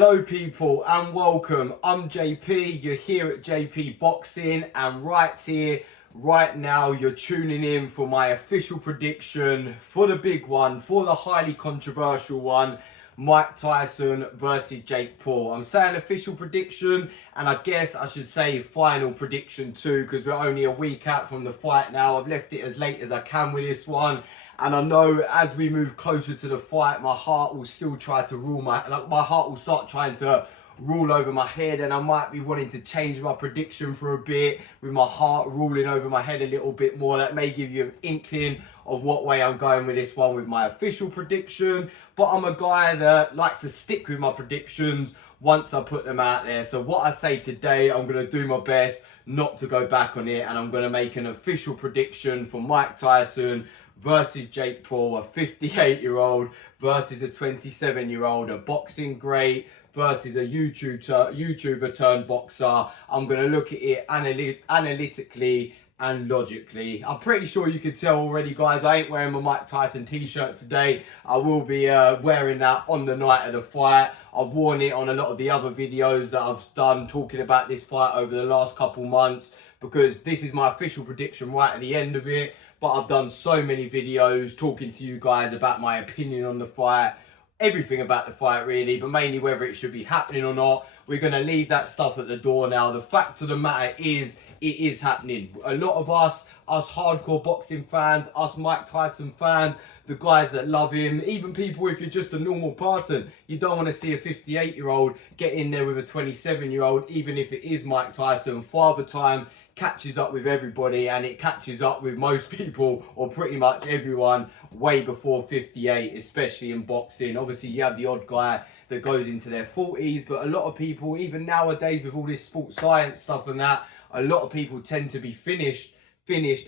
Hello people and welcome. I'm JP, you're here at JP Boxing, and right here, right now, you're tuning in for my official prediction for the big one, for the highly controversial one, Mike Tyson versus Jake Paul. I'm saying official prediction, and I guess I should say final prediction too, because we're only a week out from the fight now. I've left it as late as I can with this one. And I know as we move closer to the fight, my heart will still try to rule my heart will start trying to rule over my head, and I might be wanting to change my prediction for a bit with my heart ruling over my head a little bit more. That may give you an inkling of what way I'm going with this one with my official prediction. But I'm a guy that likes to stick with my predictions once I put them out there. So what I say today, I'm going to do my best not to go back on it, and I'm going to make an official prediction for Mike Tyson versus Jake Paul, a 58-year-old versus a 27-year-old, a boxing great versus a YouTuber turned boxer. I'm going to look at it analytically and logically. I'm pretty sure you can tell already, guys, I ain't wearing my Mike Tyson t-shirt today. I will be wearing that on the night of the fight. I've worn it on a lot of the other videos that I've done talking about this fight over the last couple months, because this is my official prediction right at the end of it. But I've done so many videos talking to you guys about my opinion on the fight, everything about the fight really, but mainly whether it should be happening or not. We're going to leave that stuff at the door now. The fact of the matter is, it is happening. A lot of us hardcore boxing fans, us Mike Tyson fans, the guys that love him, even people, if you're just a normal person, you don't want to see a 58-year-old get in there with a 27-year-old, even if it is Mike Tyson. Father time catches up with everybody, and it catches up with most people, or pretty much everyone, way before 58, especially in boxing. Obviously, you have the odd guy that goes into their 40s, but a lot of people, even nowadays with all this sports science stuff and that, a lot of people tend to be finished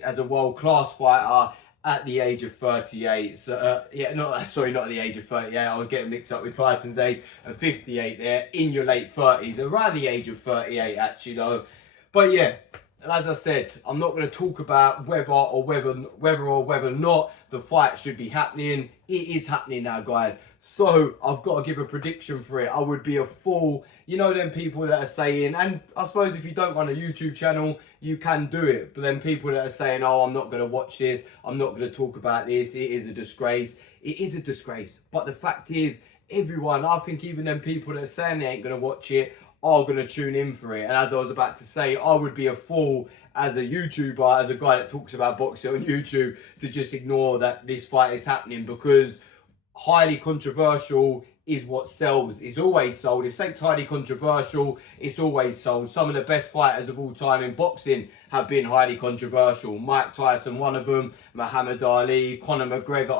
as a world-class fighter at the age of 38. So not at the age of 38. I was getting mixed up with Tyson's age of 58 there, in your late 30s, around the age of 38 actually though. But yeah, as I said, I'm not going to talk about whether or not the fight should be happening. It is happening now, guys. So I've got to give a prediction for it. I would be a fool. You know them people that are saying, and I suppose if you don't run a YouTube channel, you can do it. But then people that are saying, oh, I'm not going to watch this. I'm not going to talk about this. It is a disgrace. It is a disgrace. But the fact is, everyone, I think even them people that are saying they ain't going to watch it, are going to tune in for it. And as I was about to say, I would be a fool as a YouTuber, as a guy that talks about boxing on YouTube, to just ignore that this fight is happening, because highly controversial is what sells. It's always sold. If something's highly controversial, it's always sold. Some of the best fighters of all time in boxing have been highly controversial. Mike Tyson, one of them, Muhammad Ali, Conor McGregor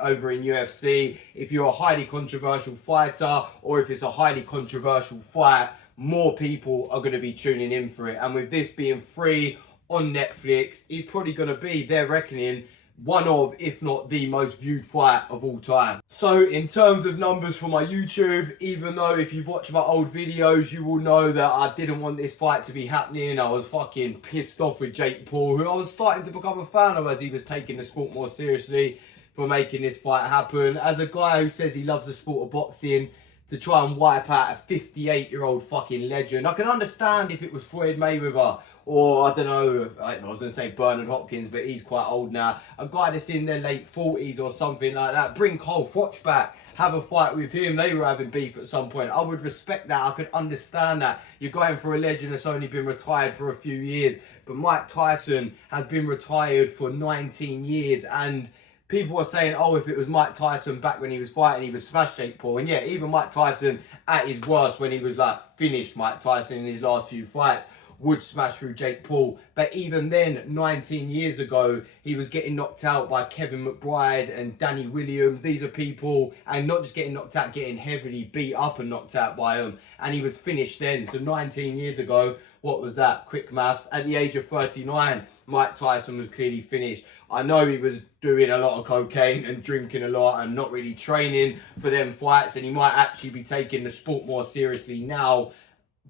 over in UFC. If you're a highly controversial fighter, or if it's a highly controversial fight, more people are going to be tuning in for it. And with this being free on Netflix, it's probably going to be, they're reckoning, one of, if not the most viewed fight of all time. So in terms of numbers for my YouTube, even though if you've watched my old videos, you will know that I didn't want this fight to be happening. I was fucking pissed off with Jake Paul, who I was starting to become a fan of as he was taking the sport more seriously, for making this fight happen. As a guy who says he loves the sport of boxing, to try and wipe out a 58-year-old fucking legend. I can understand if it was Floyd Mayweather, or I don't know, I was going to say Bernard Hopkins, but he's quite old now. A guy that's in their late 40s or something like that. Bring Cole Froch back, have a fight with him. They were having beef at some point. I would respect that. I could understand that. You're going for a legend that's only been retired for a few years. But Mike Tyson has been retired for 19 years, and people are saying, oh, if it was Mike Tyson back when he was fighting, he would smash Jake Paul. And yeah, even Mike Tyson at his worst, when he was like finished Mike Tyson in his last few fights, would smash through Jake Paul. But even then, 19 years ago, he was getting knocked out by Kevin McBride and Danny Williams. These are people, and not just getting knocked out, getting heavily beat up and knocked out by them. And he was finished then. So 19 years ago, what was that? Quick maths. At the age of 39, Mike Tyson was clearly finished. I know he was doing a lot of cocaine and drinking a lot and not really training for them fights, and he might actually be taking the sport more seriously now.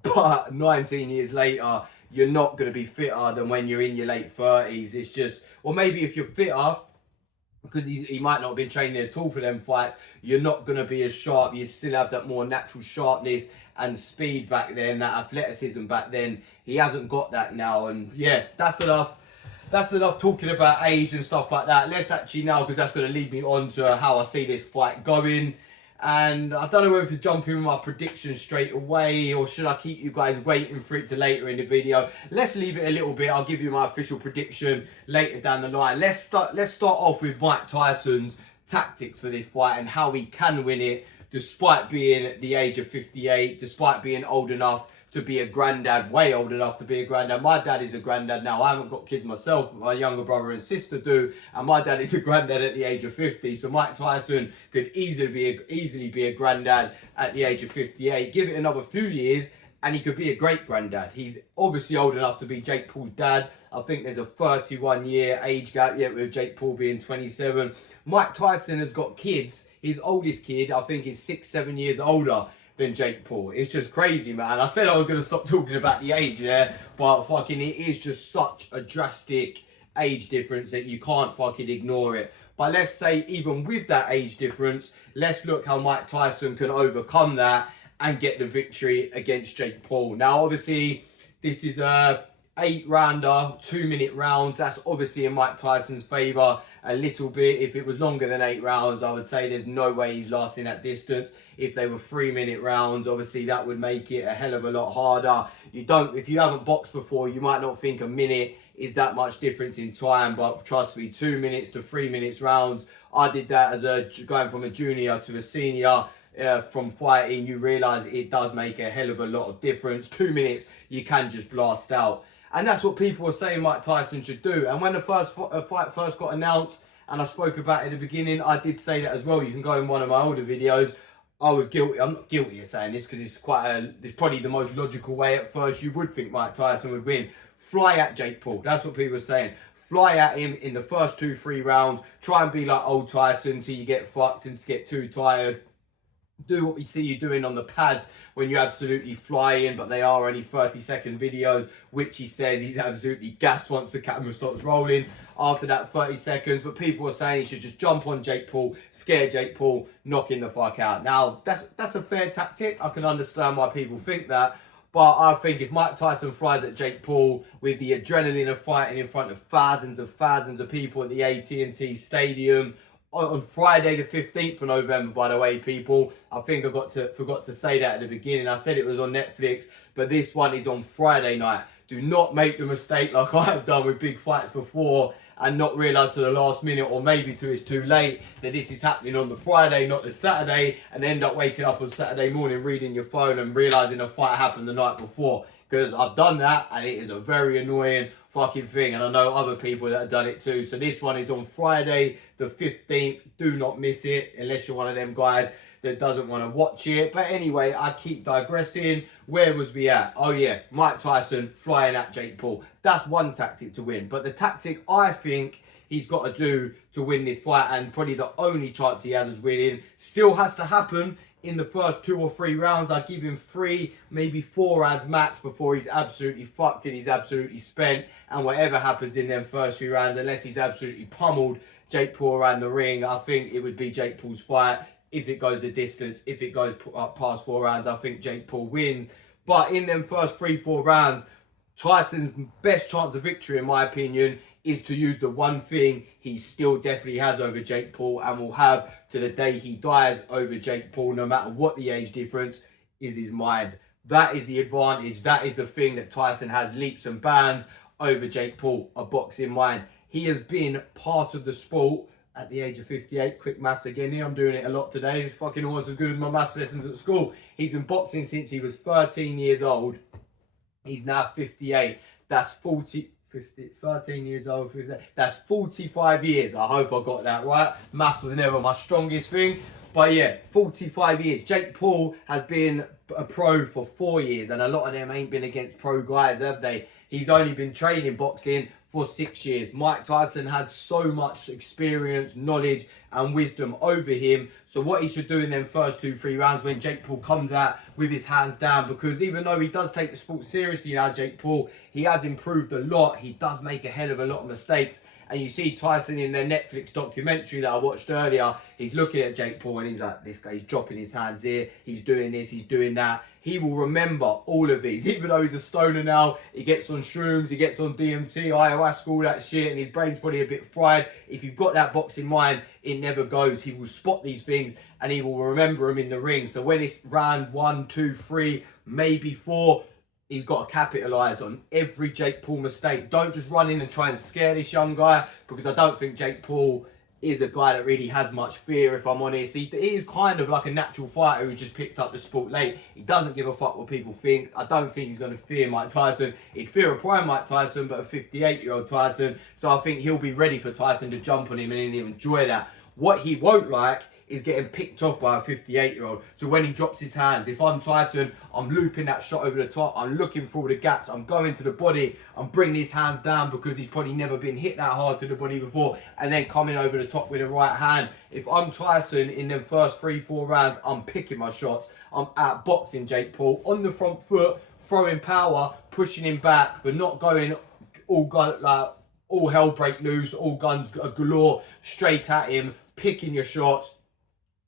But 19 years later, you're not going to be fitter than when you're in your late 30s. It's just, or maybe if you're fitter, because he might not have been training at all for them fights, you're not going to be as sharp. You still have that more natural sharpness and speed back then, that athleticism back then. He hasn't got that now. And yeah, that's enough. That's enough talking about age and stuff like that. Let's actually now, because that's going to lead me on to how I see this fight going. And I don't know whether to jump in with my prediction straight away, or should I keep you guys waiting for it to later in the video. Let's leave it a little bit. I'll give you my official prediction later down the line. Let's start off with Mike Tyson's tactics for this fight and how he can win it despite being at the age of 58, despite being old enough to be a granddad, way old enough to be a granddad. My dad is a granddad now. I haven't got kids myself, but my younger brother and sister do, and my dad is a granddad at the age of 50. So Mike Tyson could easily be a granddad at the age of 58. Give it another few years, and he could be a great granddad. He's obviously old enough to be Jake Paul's dad. I think there's a 31-year age gap yet, with Jake Paul being 27. Mike Tyson has got kids. His oldest kid, I think, is 6-7 years older than Jake Paul. It's just crazy, man. I said I was going to stop talking about the age, yeah, but fucking it is just such a drastic age difference that you can't fucking ignore it. But let's say even with that age difference, let's look how Mike Tyson can overcome that and get the victory against Jake Paul. Now, obviously, this is a 8-rounder, 2-minute rounds. That's obviously in Mike Tyson's favour a little bit. If it was longer than 8 rounds, I would say there's no way he's lasting that distance. If they were 3-minute rounds, obviously that would make it a hell of a lot harder. If you haven't boxed before, you might not think a minute is that much difference in time, but trust me, 2 minutes to 3 minutes rounds. I did that as going from a junior to a senior. From fighting, you realise it does make a hell of a lot of difference. 2 minutes, you can just blast out. And that's what people were saying Mike Tyson should do. And when the fight first got announced, and I spoke about it at the beginning, I did say that as well. You can go in one of my older videos. I was guilty. I'm not guilty of saying this because it's probably the most logical way at first. You would think Mike Tyson would win. Fly at Jake Paul. That's what people were saying. Fly at him in the first 2-3 rounds. Try and be like old Tyson till you get fucked and get too tired. Do what we see you doing on the pads when you absolutely fly in, but they are only 30-second videos, which he says he's absolutely gassed once the camera stops rolling after that 30 seconds. But people are saying he should just jump on Jake Paul, scare Jake Paul, knock him the fuck out. Now, that's a fair tactic. I can understand why people think that. But I think if Mike Tyson flies at Jake Paul with the adrenaline of fighting in front of thousands of people at the AT&T Stadium, on Friday the 15th of November, by the way, people. I think I forgot to say that at the beginning. I said it was on Netflix, but this one is on Friday night. Do not make the mistake like I have done with big fights before and not realise to the last minute, or maybe till it's too late, that this is happening on the Friday, not the Saturday, and end up waking up on Saturday morning, reading your phone and realising a fight happened the night before. Because I've done that, and it is a very annoying fucking thing, and I know other people that have done it too. So this one is on Friday the 15th. Do not miss it unless you're one of them guys that doesn't want to watch it. But anyway, I keep digressing. Where was we at? Oh yeah, Mike Tyson flying at Jake Paul. That's one tactic to win. But the tactic I think he's got to do to win this fight, and probably the only chance he has of winning, still has to happen in the first 2 or 3 rounds. I give him 3, maybe 4 rounds max before he's absolutely fucked and he's absolutely spent. And whatever happens in them first 3 rounds, unless he's absolutely pummeled Jake Paul around the ring, I think it would be Jake Paul's fight. If it goes the distance, if it goes past 4 rounds, I think Jake Paul wins. But in them first 3-4 rounds, Tyson's best chance of victory, in my opinion, is to use the one thing he still definitely has over Jake Paul and will have to the day he dies over Jake Paul, no matter what the age difference, is his mind. That is the advantage. That is the thing that Tyson has leaps and bounds over Jake Paul, a boxing mind. He has been part of the sport at the age of 58. Quick maths again here. I'm doing it a lot today. It's fucking almost as good as my maths lessons at school. He's been boxing since he was 13 years old. He's now 58. That's 13 years old, 50, that's 45 years. I hope I got that right. Maths was never my strongest thing. But yeah, 45 years. Jake Paul has been a pro for 4 years, and a lot of them ain't been against pro guys, have they? He's only been training boxing for 6 years. Mike Tyson has so much experience, knowledge, and wisdom over him. So what he should do in them first 2-3 rounds when Jake Paul comes out with his hands down, because even though he does take the sport seriously now, Jake Paul, he has improved a lot. He does make a hell of a lot of mistakes, And you see Tyson in their Netflix documentary that I watched earlier, he's looking at Jake Paul and he's like, this guy, he's dropping his hands here, he's doing this, he's doing that. He will remember all of these, even though he's a stoner now. He gets on shrooms, he gets on DMT, ayahuasca, all that shit, and his brain's probably a bit fried. If you've got that boxing mind, it never goes. He will spot these things and he will remember them in the ring. So when it's round 1, 2, 3, maybe 4, he's got to capitalise on every Jake Paul mistake. Don't just run in and try and scare this young guy, because I don't think Jake Paul is a guy that really has much fear, if I'm honest. He is kind of like a natural fighter who just picked up the sport late. He doesn't give a fuck what people think. I don't think he's going to fear Mike Tyson. He'd fear a prime Mike Tyson, but a 58-year-old Tyson. So I think he'll be ready for Tyson to jump on him and he'll enjoy that. What he won't like is getting picked off by a 58-year-old. So when he drops his hands, if I'm Tyson, I'm looping that shot over the top, I'm looking for the gaps, I'm going to the body, I'm bringing his hands down because he's probably never been hit that hard to the body before, and then coming over the top with the right hand. If I'm Tyson in them first 3-4 rounds, I'm picking my shots. I'm outboxing Jake Paul on the front foot, throwing power, pushing him back, but not going all hell break loose, all guns galore, straight at him, picking your shots,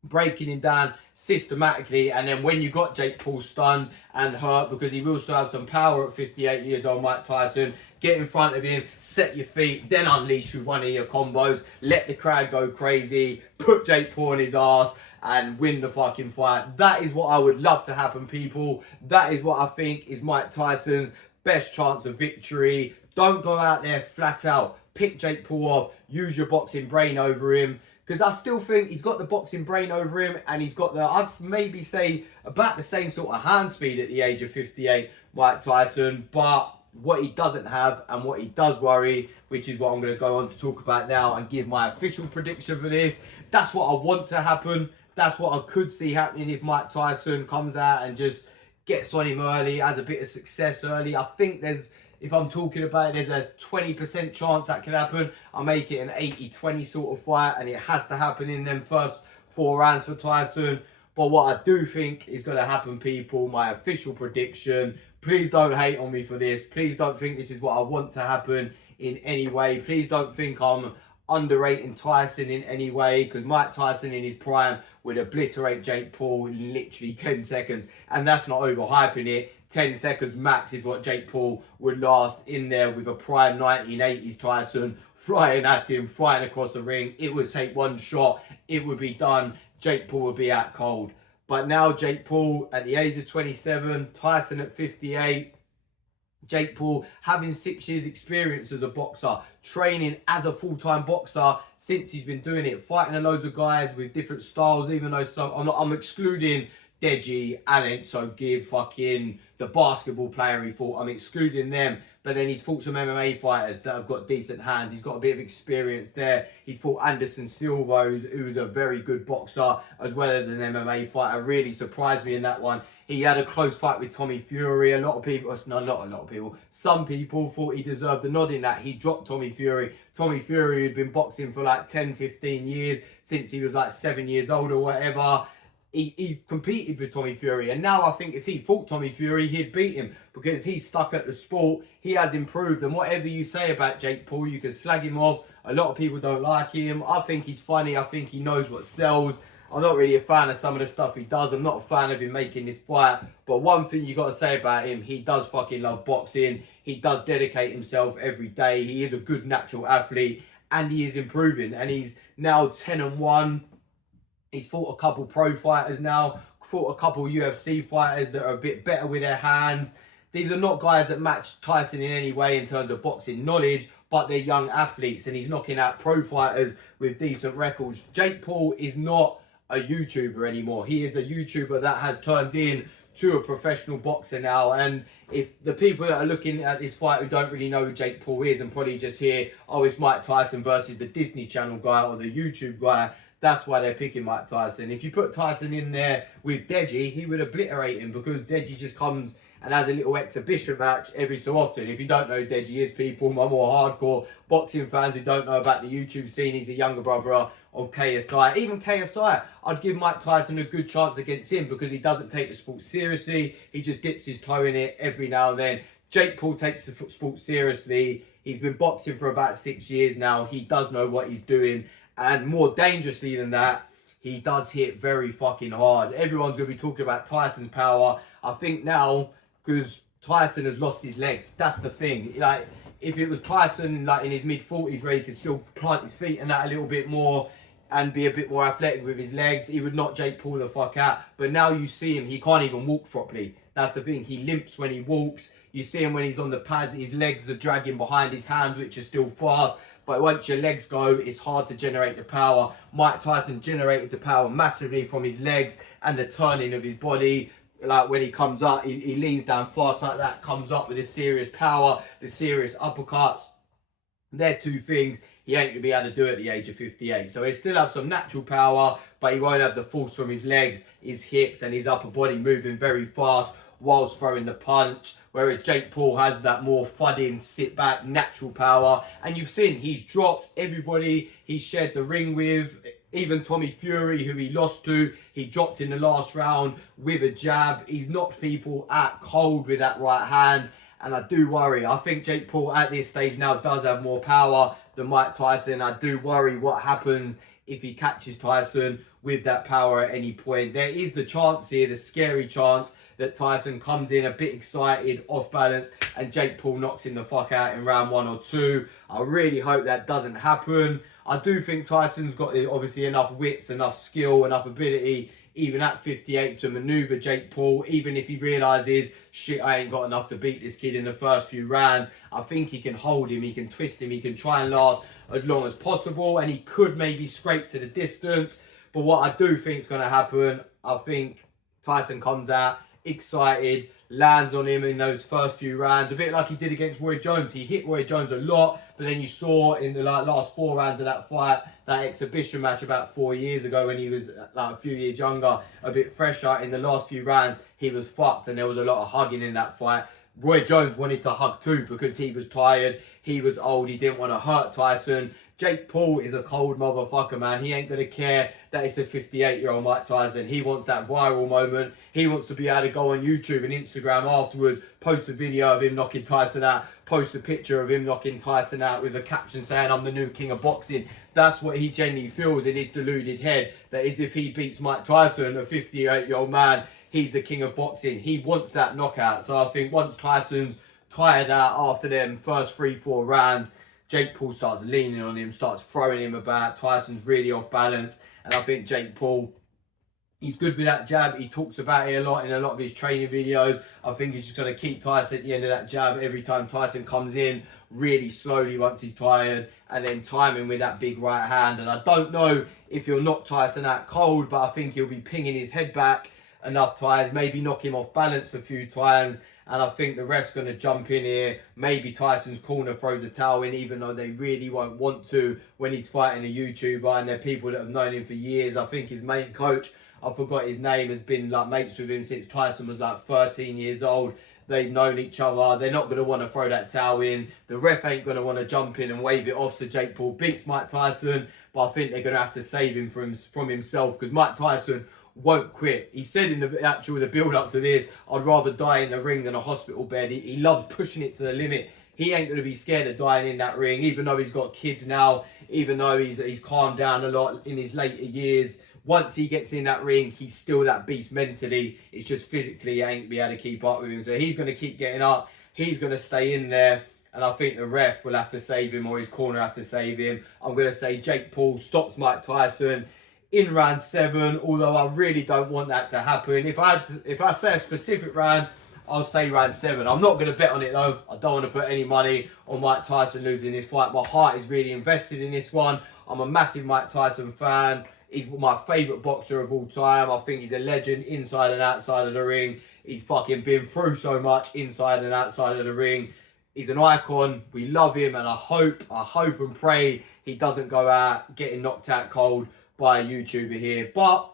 breaking him down systematically. And then when you got Jake Paul stunned and hurt, because he will still have some power at 58 years old, Mike Tyson, get in front of him, set your feet, then unleash with one of your combos, let the crowd go crazy, put Jake Paul on his ass and win the fucking fight. That is what I would love to happen, people. That is what I think is Mike Tyson's best chance of victory. Don't go out there flat out. Pick Jake Paul off. Use your boxing brain over him. Because I still think he's got the boxing brain over him, and he's got the, I'd maybe say, about the same sort of hand speed at the age of 58, Mike Tyson. But what he doesn't have and what he does worry, which is what I'm going to go on to talk about now and give my official prediction for this. That's what I want to happen. That's what I could see happening if Mike Tyson comes out and just gets on him early, has a bit of success early. I think there's, if I'm talking about it, there's a 20% chance that can happen. I make it an 80-20 sort of fight, and it has to happen in them first 4 rounds for Tyson. But what I do think is going to happen, people, my official prediction, please don't hate on me for this. Please don't think this is what I want to happen in any way. Please don't think I'm underrating Tyson in any way, because Mike Tyson in his prime would obliterate Jake Paul in literally 10 seconds. And that's not overhyping it. 10 seconds max is what Jake Paul would last in there with a prime 1980s Tyson flying at him, flying across the ring. It would take one shot, it would be done. Jake Paul would be out cold. But now Jake Paul at the age of 27, Tyson at 58, Jake Paul having 6 years experience as a boxer, training as a full-time boxer since he's been doing it, fighting a loads of guys with different styles, even though some, I'm excluding Deji, Enzo Gibb, fucking the basketball player he fought. I'm excluding them. But then he's fought some MMA fighters that have got decent hands. He's got a bit of experience there. He's fought Anderson Silva, who's a very good boxer, as well as an MMA fighter. Really surprised me in that one. He had a close fight with Tommy Fury. A lot of people, not a lot of people, some people thought he deserved the nod in that. He dropped Tommy Fury. Tommy Fury had been boxing for like 10, 15 years, since he was like 7 years old or whatever. He competed with Tommy Fury, and now I think if he fought Tommy Fury, he'd beat him, because he's stuck at the sport. He has improved, and whatever you say about Jake Paul, you can slag him off. A lot of people don't like him. I think he's funny. I think he knows what sells. I'm not really a fan of some of the stuff he does. I'm not a fan of him making this fight. But one thing you got to say about him, he does fucking love boxing. He does dedicate himself every day. He is a good natural athlete, and he is improving. And he's now 10-1. He's fought a couple pro fighters now, fought a couple UFC fighters that are a bit better with their hands. These are not guys that match Tyson in any way in terms of boxing knowledge, but they're young athletes, and he's knocking out pro fighters with decent records. Jake Paul is not a YouTuber anymore. He is a YouTuber that has turned in to a professional boxer now. And if the people that are looking at this fight who don't really know who Jake Paul is and probably just hear, oh, it's Mike Tyson versus the Disney Channel guy or the YouTube guy, that's why they're picking Mike Tyson. If you put Tyson in there with Deji, he would obliterate him, because Deji just comes and has a little exhibition match every so often. If you don't know who Deji is, people, my more hardcore boxing fans who don't know about the YouTube scene, he's a younger brother of KSI. Even KSI, I'd give Mike Tyson a good chance against him, because he doesn't take the sport seriously. He just dips his toe in it every now and then. Jake Paul takes the sport seriously. He's been boxing for about 6 years now. He does know what he's doing. And more dangerously than that, he does hit very fucking hard. Everyone's going to be talking about Tyson's power. I think now, because Tyson has lost his legs, that's the thing. Like, if it was Tyson like in his mid-40s where he could still plant his feet and that a little bit more and be a bit more athletic with his legs, he would knock Jake Paul the fuck out. But now you see him, he can't even walk properly. That's the thing. He limps when he walks. You see him when he's on the pads, his legs are dragging behind his hands, which are still fast. But once your legs go, it's hard to generate the power. Mike Tyson generated the power massively from his legs and the turning of his body. Like when he comes up, he leans down fast like that, comes up with a serious power, the serious uppercuts. They're two things he ain't going to be able to do at the age of 58. So he still have some natural power, but he won't have the force from his legs, his hips and his upper body moving very fast whilst throwing the punch. Whereas Jake Paul has that more thudding, sit back, natural power. And you've seen he's dropped everybody he's shared the ring with. Even Tommy Fury, who he lost to, he dropped in the last round with a jab. He's knocked people out cold with that right hand. And I do worry. I think Jake Paul at this stage now does have more power than Mike Tyson. I do worry what happens if he catches Tyson with that power at any point. There is the chance here, the scary chance, that Tyson comes in a bit excited, off balance, and Jake Paul knocks him the fuck out in round 1 or 2. I really hope that doesn't happen. I do think Tyson's got obviously enough wits, enough skill, enough ability, even at 58, to maneuver Jake Paul. Even if he realises, shit, I ain't got enough to beat this kid in the first few rounds, I think he can hold him, he can twist him, he can try and last as long as possible, and he could maybe scrape to the distance. But what I do think is going to happen, I think Tyson comes out excited, lands on him in those first few rounds, a bit like he did against Roy Jones. He hit Roy Jones a lot, but then you saw in the last 4 rounds of that fight, that exhibition match about 4 years ago when he was like a few years younger, a bit fresher, in the last few rounds, he was fucked and there was a lot of hugging in that fight. Roy Jones wanted to hug too because he was tired, he was old, he didn't want to hurt Tyson. Jake Paul is a cold motherfucker, man. He ain't going to care that it's a 58-year-old Mike Tyson. He wants that viral moment. He wants to be able to go on YouTube and Instagram afterwards, post a video of him knocking Tyson out, post a picture of him knocking Tyson out with a caption saying, "I'm the new king of boxing." That's what he genuinely feels in his deluded head, that is if he beats Mike Tyson, a 58-year-old man, he's the king of boxing. He wants that knockout. So I think once Tyson's tired out after them first 3-4 rounds, Jake Paul starts leaning on him, starts throwing him about. Tyson's really off balance. And I think Jake Paul, he's good with that jab. He talks about it a lot in a lot of his training videos. I think he's just going to keep Tyson at the end of that jab every time Tyson comes in, really slowly once he's tired, and then time him with that big right hand. And I don't know if he'll knock Tyson out cold, but I think he'll be pinging his head back enough times, maybe knock him off balance a few times. And I think the ref's going to jump in here. Maybe Tyson's corner throws a towel in, even though they really won't want to when he's fighting a YouTuber. And they're people that have known him for years. I think his main coach, I forgot his name, has been like mates with him since Tyson was like 13 years old. They've known each other. They're not going to want to throw that towel in. The ref ain't going to want to jump in and wave it off so Jake Paul beats Mike Tyson. But I think they're going to have to save him from himself, because Mike Tyson won't quit. He said in the build up to this, "I'd rather die in the ring than a hospital bed." He loves pushing it to the limit. He ain't going to be scared of dying in that ring, even though he's got kids now, even though he's calmed down a lot in his later years. Once he gets in that ring, he's still that beast mentally. It's just physically he ain't be able to keep up with him. So he's going to keep getting up. He's going to stay in there. And I think the ref will have to save him, or his corner have to save him. I'm going to say Jake Paul stops Mike Tyson in round 7, although I really don't want that to happen. If I say a specific round, I'll say round 7. I'm not going to bet on it though. I don't want to put any money on Mike Tyson losing this fight. My heart is really invested in this one. I'm a massive Mike Tyson fan. He's my favourite boxer of all time. I think he's a legend inside and outside of the ring. He's fucking been through so much inside and outside of the ring. He's an icon. We love him, and I hope and pray he doesn't go out getting knocked out cold by a YouTuber here. But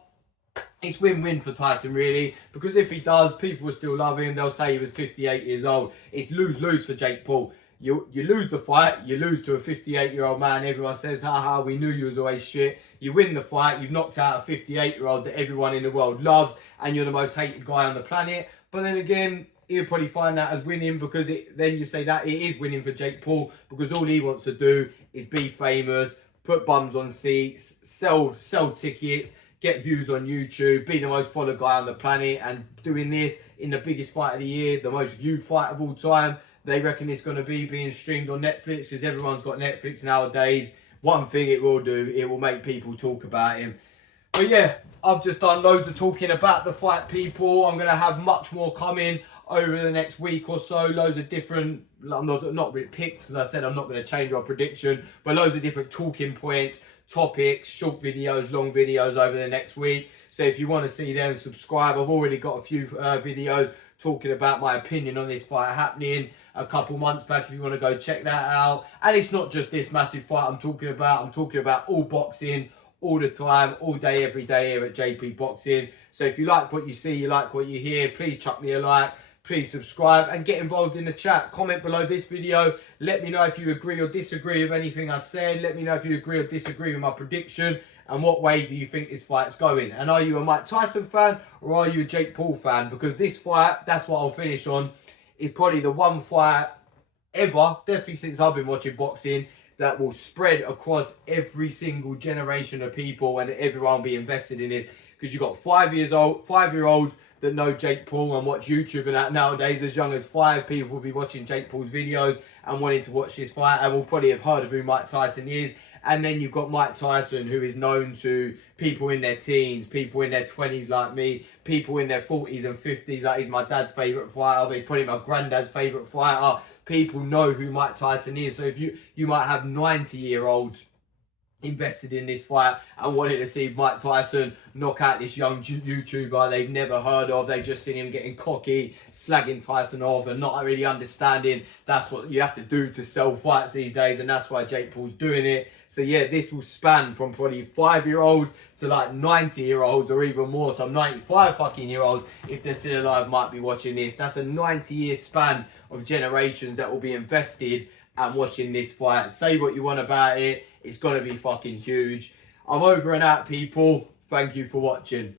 it's win-win for Tyson, really, because if he does, people will still love him. They'll say he was 58 years old. It's lose-lose for Jake Paul. You lose the fight, you lose to a 58-year-old man. Everyone says, haha, we knew you was always shit. You win the fight, you've knocked out a 58-year-old that everyone in the world loves, and you're the most hated guy on the planet. But then again, he'll probably find that as winning, because then you say that it is winning for Jake Paul, because all he wants to do is be famous, put bums on seats, sell tickets, get views on YouTube, be the most followed guy on the planet, and doing this in the biggest fight of the year, the most viewed fight of all time. They reckon it's going to be being streamed on Netflix, because everyone's got Netflix nowadays. One thing it will do, it will make people talk about him. But yeah, I've just done loads of talking about the fight, people. I'm going to have much more coming over the next week or so. Loads of different, not really picks, because I said I'm not going to change my prediction, but loads of different talking points, topics, short videos, long videos over the next week. So if you want to see them, subscribe. I've already got a few videos talking about my opinion on this fight happening a couple months back, if you want to go check that out. And it's not just this massive fight I'm talking about all boxing, all the time, all day, every day here at JP Boxing. So if you like what you see, you like what you hear, please chuck me a like, please subscribe, and get involved in the chat. Comment below this video. Let me know if you agree or disagree with anything I said. Let me know if you agree or disagree with my prediction, and what way do you think this fight's going. And are you a Mike Tyson fan, or are you a Jake Paul fan? Because this fight, that's what I'll finish on, is probably the one fight ever, definitely since I've been watching boxing, that will spread across every single generation of people, and everyone will be invested in this. Because you've got 5-year-olds that know Jake Paul and watch YouTube and that nowadays. As young as 5, people will be watching Jake Paul's videos and wanting to watch this fight, and will probably have heard of who Mike Tyson is. And then you've got Mike Tyson, who is known to people in their teens, people in their 20s like me, people in their 40s and 50s. Like, he's my dad's favourite fighter, but he's probably my granddad's favourite fighter. People know who Mike Tyson is. So if you might have 90-year-olds invested in this fight and wanted to see Mike Tyson knock out this young YouTuber they've never heard of. They've just seen him getting cocky, slagging Tyson off, and not really understanding that's what you have to do to sell fights these days, and that's why Jake Paul's doing it. So yeah, this will span from probably 5-year-olds to like 90-year-olds or even more. Some 95 fucking year olds, if they're still alive, might be watching this. That's a 90-year span of generations that will be invested and watching this fight. Say what you want about it, it's going to be fucking huge. I'm over and out, people. Thank you for watching.